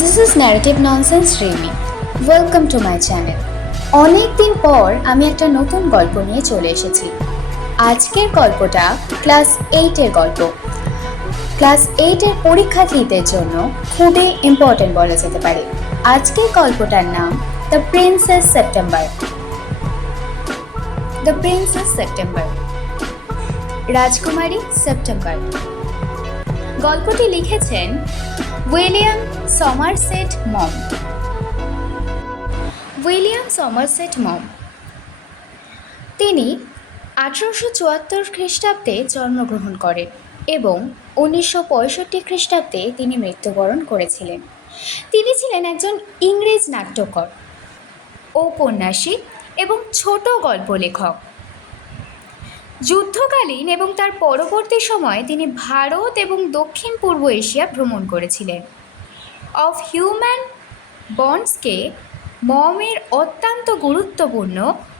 This is Narrative Nonsense Remy. Welcome to my channel. অনেক দিন পর আমি একটা নতুন গল্প নিয়ে চলে এসেছি। আজকের গল্পটা ক্লাস 8 এর গল্প। ক্লাস 8 এর পরীক্ষার্থীদের জন্য খুবই ইম্পর্টেন্ট বলা যেতে পারে। আজকের গল্পটার নাম the princess September. The princess September, রাজকুমারী সেপ্টেম্বর। গল্পটি লিখেছেন উইলিয়াম সমারসেট মম। উইলিয়াম সমারসেট মম তিনি 1874 খ্রিস্টাব্দে জন্মগ্রহণ করেন এবং 1965 খ্রিস্টাব্দে তিনি মৃত্যুবরণ করেছিলেন। তিনি ছিলেন একজন ইংরেজ নাট্যকার, ঔপন্যাসিক এবং ছোট গল্প লেখক। যুদ্ধকালীন এবং তার পরবর্তী সময়ে তিনি ভারত এবং দক্ষিণ পূর্ব এশিয়া ভ্রমণ করেছিলেন। অফ হিউম্যান বন্ডসকে মমের অত্যন্ত গুরুত্বপূর্ণ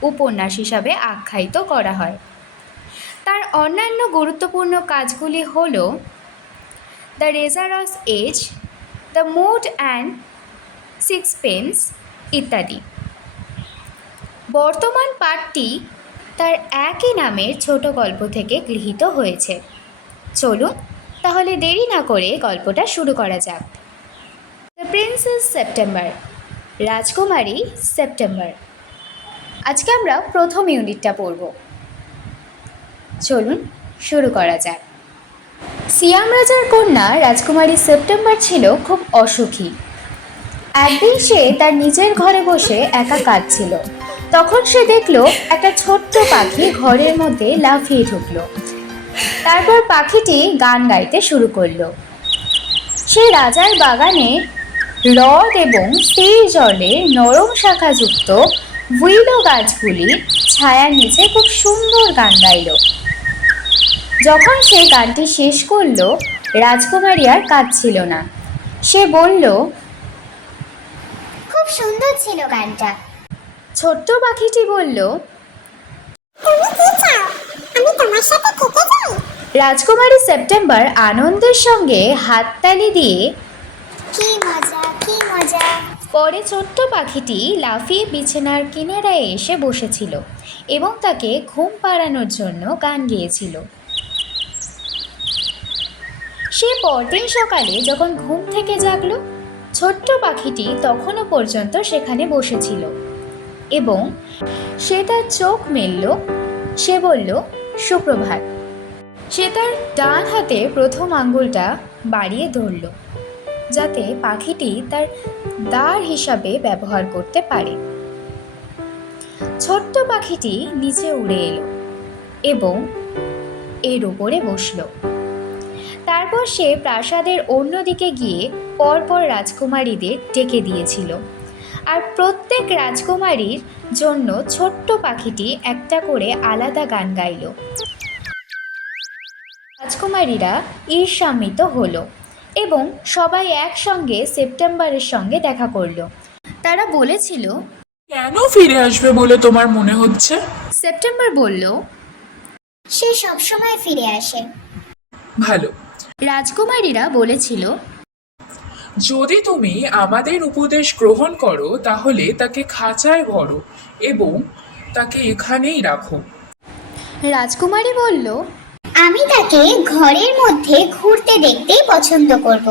উপন্যাস হিসাবে আখ্যায়িত করা হয়। তার অন্যান্য গুরুত্বপূর্ণ কাজগুলি হল the razor's edge, the moon and sixpence ইত্যাদি। বর্তমান পাঠটি তার একই নামের ছোট গল্প থেকে গৃহীত হয়েছে। চলুন তাহলে দেরি না করে গল্পটা শুরু করা যাক। দ্য প্রিন্সেস সেপ্টেম্বর, রাজকুমারী সেপ্টেম্বর। আজকে আমরা প্রথম ইউনিটটা পড়ব। চলুন শুরু করা যাক। সিয়াম রাজার কন্যা রাজকুমারী সেপ্টেম্বর ছিল খুব অসুখী। একদিন সে তার নিজের ঘরে বসে একা কাঁদছিল। তখন সে দেখলো একটা ছোট্ট পাখি ঘরের মধ্যে লাফিয়ে ঢুকলো। তারপর পাখিটি গান গাইতে শুরু করলো। সে রাজার বাগানে হ্রদ এবং স্থির জলের নরম শাখাযুক্ত উইলো গাছগুলির ছায়ার নিচে খুব সুন্দর গান গাইল। যখন সে গানটি শেষ করলো, রাজকুমারী আর কাঁদছিল না। সে বলল, খুব সুন্দর ছিল গানটা। ছোট্ট পাখিটি বলল, তুমি কি চাও আমি তোমার সাথে থেকে যাই? রাজকুমারী সেপ্টেম্বর আনন্দের সঙ্গে হাততালি দিয়ে কি মজা কি মজা। পরে ছোট্ট পাখিটি লাফিয়ে বিছানার কিনারায় এসে বসেছিল এবং তাকে ঘুম পাড়ানোর জন্য গান গেয়েছিল। সে পরদিন সকালে যখন ঘুম থেকে জাগল, ছোট্ট পাখিটি তখনও পর্যন্ত সেখানে বসেছিল এবং সে তার চোখ মেলল। সে বলল, সুপ্রভাত। সে তার ডান হাতে প্রথম আঙ্গুলটা বাড়িয়ে ধরল যাতে পাখিটি তার দাঁড় হিসাবে ব্যবহার করতে পারে। ছোট্ট পাখিটি নিচে উড়ে এলো এবং এর উপরে বসল। তারপর সে প্রাসাদের অন্যদিকে গিয়ে পরপর রাজকুমারীদের ডেকে দিয়েছিল, আর প্রত্যেক রাজকুমারীর জন্য ছোট্ট পাখিটি একটা করে আলাদা গান গাইল। রাজকুমারীরা ঈর্ষান্বিত হলো এবং সবাই একসঙ্গে সেপ্টেম্বরের সঙ্গে দেখা করলো। তারা বলেছিল, কেন ফিরে আসবে বলে তোমার মনে হচ্ছে? সেপ্টেম্বর বলল, সে সবসময় ফিরে আসে। ভালো। রাজকুমারীরা বলেছিল, যদি তুমি আমাদের উপদেশ গ্রহণ করো তাহলে তাকে খাঁচায় ভরো এবং তাকে এখানেই রাখো। রাজকুমারী বলল, আমি তাকে ঘরের মধ্যে ঘুরতে দেখতেই পছন্দ করব।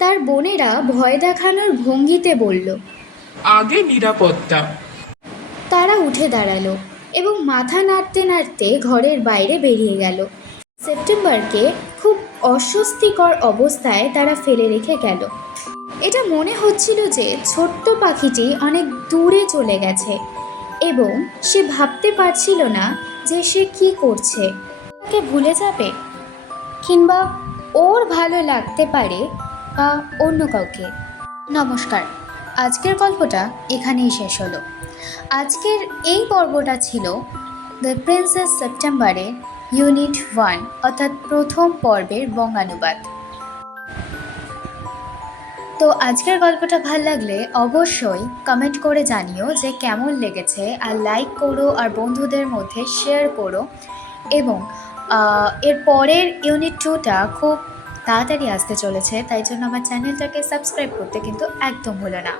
তার বোনেরা ভয় দেখানোর ভঙ্গিতে বলল। আগে নিরাপত্তা। তারা উঠে দাঁড়ালো এবং মাথা নাড়তে নাড়তে ঘরের বাইরে বেরিয়ে গেল। সেপ্টেম্বরকে খুব অস্বস্তিকর অবস্থায় তারা ফেলে রেখে গেল। এটা মনে হচ্ছিল যে ছোট্ট পাখিটি অনেক দূরে চলে গেছে এবং সে ভাবতে পারছিল না যে সে কি করছে। তাকে ভুলে যাবে কিংবা ওর ভালো লাগতে পারে বা অন্য কাউকে। নমস্কার, আজকের গল্পটা এখানেই শেষ হলো। আজকের এই পর্বটা ছিল দ্য প্রিন্সেস সেপ্টেম্বরের ইউনিট 1 অর্থাৎ প্রথম পর্বের বঙ্গানুবাদ। তো আজকের গল্পটা ভালো লাগলে অবশ্যই কমেন্ট করে জানিও যে কেমন লেগেছে, আর লাইক করো আর বন্ধুদের মধ্যে শেয়ার করো। এবং এর পরের ইউনিট 2টা খুব তাড়াতাড়ি আসতে চলেছে, তাই জন্য আমার চ্যানেলটাকে সাবস্ক্রাইব করতে কিন্তু একদম ভুলো না।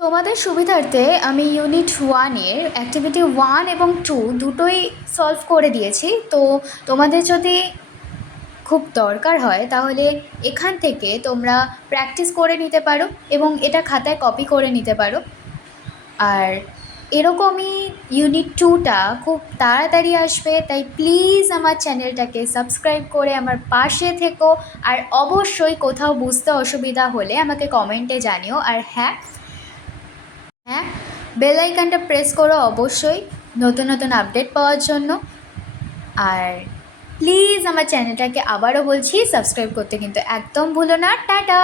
তোমাদের সুবিধার্থে আমি ইউনিট 1-এর অ্যাক্টিভিটি 1 এবং 2 দুটোই সলভ করে দিয়েছি। তো তোমাদের যদি খুব দরকার হয় তাহলে এখান থেকে তোমরা প্র্যাকটিস করে নিতে পারো এবং এটা খাতায় কপি করে নিতে পারো। আর এরকমই ইউনিট 2টা খুব তাড়াতাড়ি আসবে, তাই প্লিজ আমার চ্যানেলটাকে সাবস্ক্রাইব করে আমার পাশে থেকো। আর অবশ্যই কোথাও বুঝতে অসুবিধা হলে আমাকে কমেন্টে জানিও। আর হ্যাঁ, বেল আইকনটা প্রেস করো অবশ্যই নতুন নতুন আপডেট পাওয়ার জন্য। আর প্লিজ আমার চ্যানেলটাকে আবারও বলছি সাবস্ক্রাইব করতে কিন্তু একদম ভুলো না। টাটা।